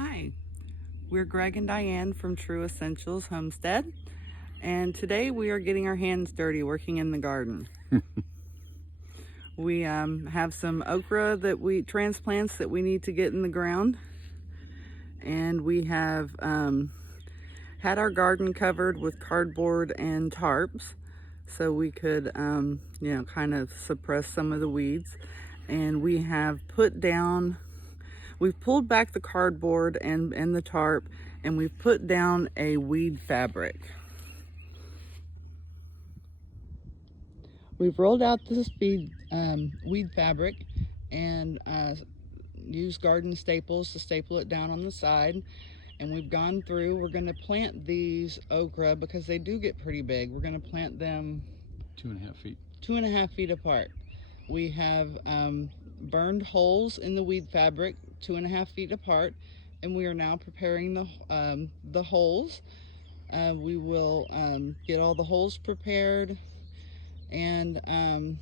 Hi, we're Greg and Diane from True Essentials Homestead, and today we are getting our hands dirty working in the garden. We have some okra transplants that we need to get in the ground, and we have had our garden covered with cardboard and tarps so we could kind of suppress some of the weeds. And we have we've pulled back the cardboard and the tarp, and we've put down a weed fabric. We've rolled out this weed fabric and used garden staples to staple it down on the side. And we're going to plant these okra because they do get pretty big. We're going to plant them 2.5 feet. 2.5 feet apart. We have burned holes in the weed fabric 2.5 feet apart, and we are now preparing the holes. We will get all the holes prepared and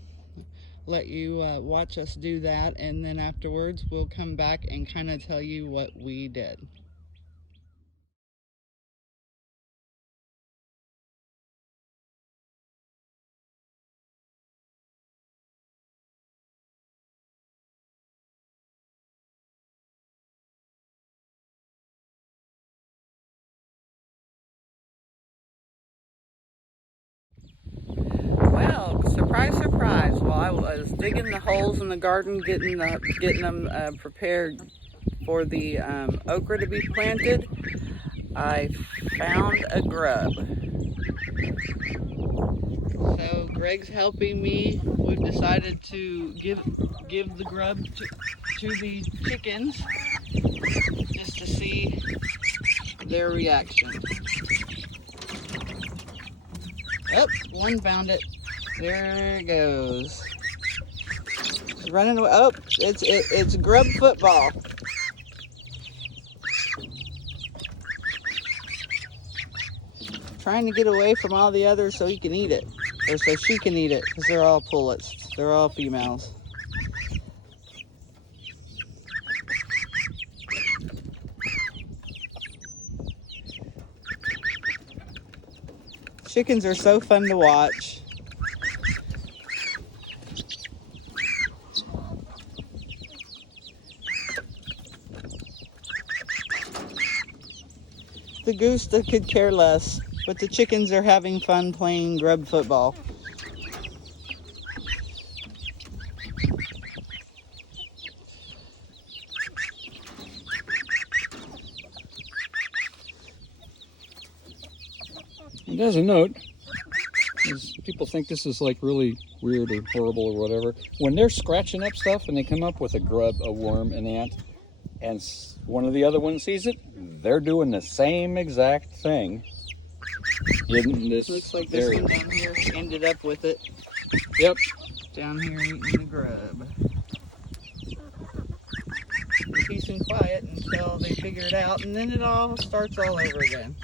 let you watch us do that, and then afterwards we'll come back and kind of tell you what we did. Well, surprise, surprise, while I was digging the holes in the garden, getting them prepared for the okra to be planted, I found a grub. So Greg's helping me. We've decided to give the grub to the chickens just to see their reaction. Oh, one found it. There it goes. It's running away. Oh, it's grub football. Trying to get away from all the others so he can eat it, or so she can eat it, because they're all pullets. They're all females. Chickens are so fun to watch. The goose could care less, but the chickens are having fun playing grub football. And as a note, as people think this is like really weird or horrible or whatever, when they're scratching up stuff and they come up with a grub, a worm, an ant, and one of the other ones sees it, they're doing the same exact thing. Looks like this one down here ended up with it. Yep. Down here eating the grub. Peace and quiet until they figure it out, and then it all starts all over again.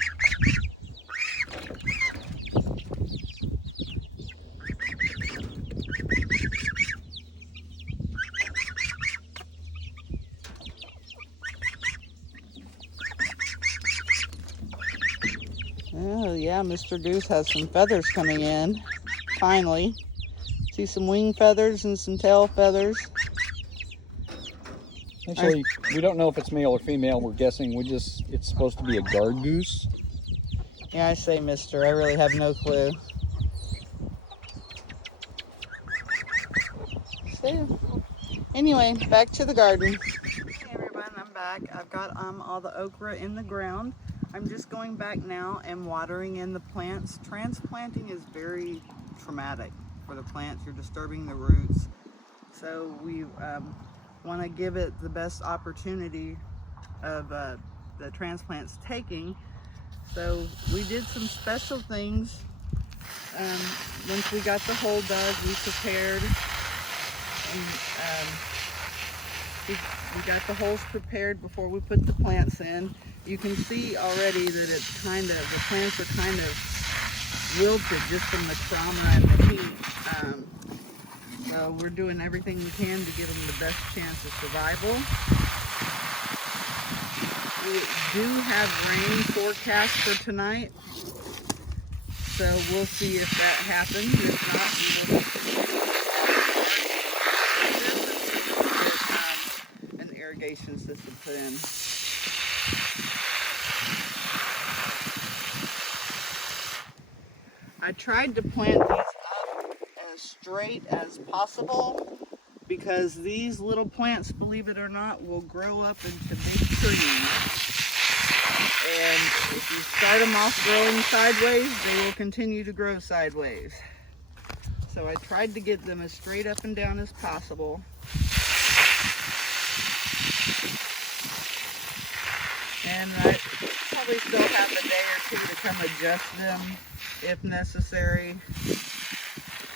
Oh yeah, Mr. Goose has some feathers coming in. Finally. See some wing feathers and some tail feathers. Actually, we don't know if it's male or female. We're guessing. It's supposed to be a guard goose. Yeah, I say mister. I really have no clue. So, anyway, back to the garden. Hey everyone, I'm back. I've got all the okra in the ground. I'm just going back now and watering in the plants. Transplanting is very traumatic for the plants. You're disturbing the roots. So we want to give it the best opportunity of the transplants taking. So we did some special things. Once we got the hole dug, we prepared. We got the holes prepared before we put the plants in. You can see already that the plants are kind of wilted just from the trauma and the heat. So we're doing everything we can to give them the best chance of survival. We do have rain forecast for tonight, so we'll see if that happens. If not, we will get an irrigation system put in. I tried to plant these up as straight as possible because these little plants, believe it or not, will grow up into big trees. And if you start them off growing sideways, they will continue to grow sideways. So I tried to get them as straight up and down as possible. And I probably still have a day or two to come adjust them if necessary.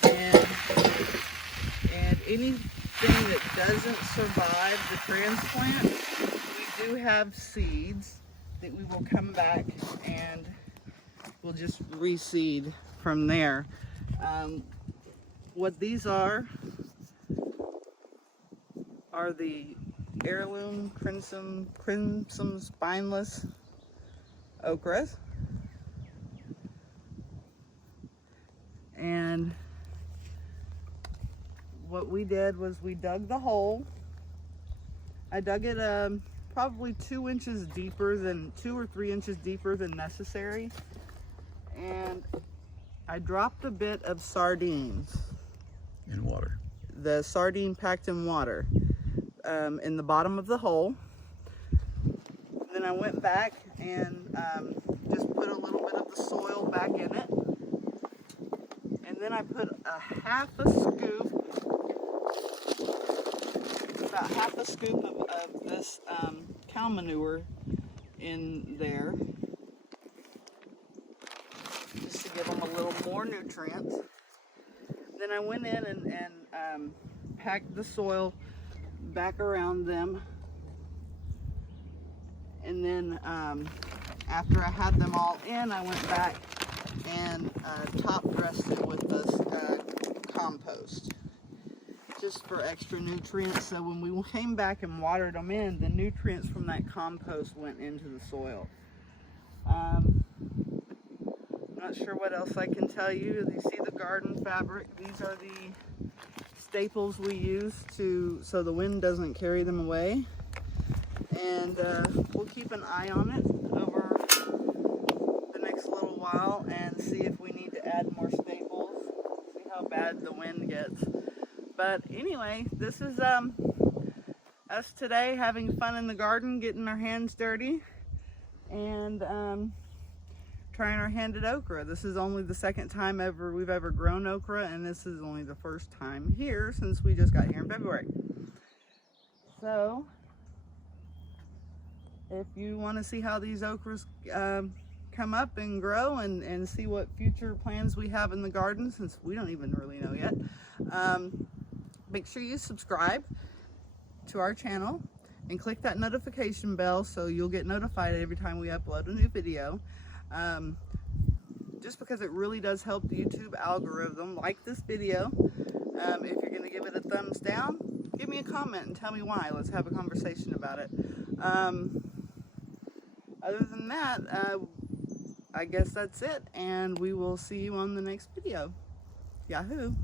And anything that doesn't survive the transplant, we do have seeds that we will come back and we'll just reseed from there. What these are the heirloom crimson spineless okras. And what we did was we dug the hole. I dug it probably 2 inches deeper than 2 or 3 inches deeper than necessary. And I dropped a bit of sardines. In water. The sardine packed in water in the bottom of the hole. Then I went back and just put a little bit of the soil back in it. And then I put about half a scoop of this cow manure in there, just to give them a little more nutrients. Then I went in and packed the soil back around them. And then after I had them all in, I went back and top dressed it with this compost, just for extra nutrients. So when we came back and watered them in, the nutrients from that compost went into the soil. Not sure what else I can tell you. You see the garden fabric. These are the staples we use so the wind doesn't carry them away. And we'll keep an eye on it over the next little while and see if we need to add more staples, see how bad the wind gets. But anyway, this is us today having fun in the garden, getting our hands dirty, and trying our hand at okra. This is only the second time we've ever grown okra, and this is only the first time here since we just got here in February. So if you want to see how these okras come up and grow and see what future plans we have in the garden, since we don't even really know yet, make sure you subscribe to our channel and click that notification bell so you'll get notified every time we upload a new video. Just because it really does help the YouTube algorithm. Like this video. If you're going to give it a thumbs down, give me a comment and tell me why. Let's have a conversation about it. Other than that, I guess that's it, and we will see you on the next video. Yahoo!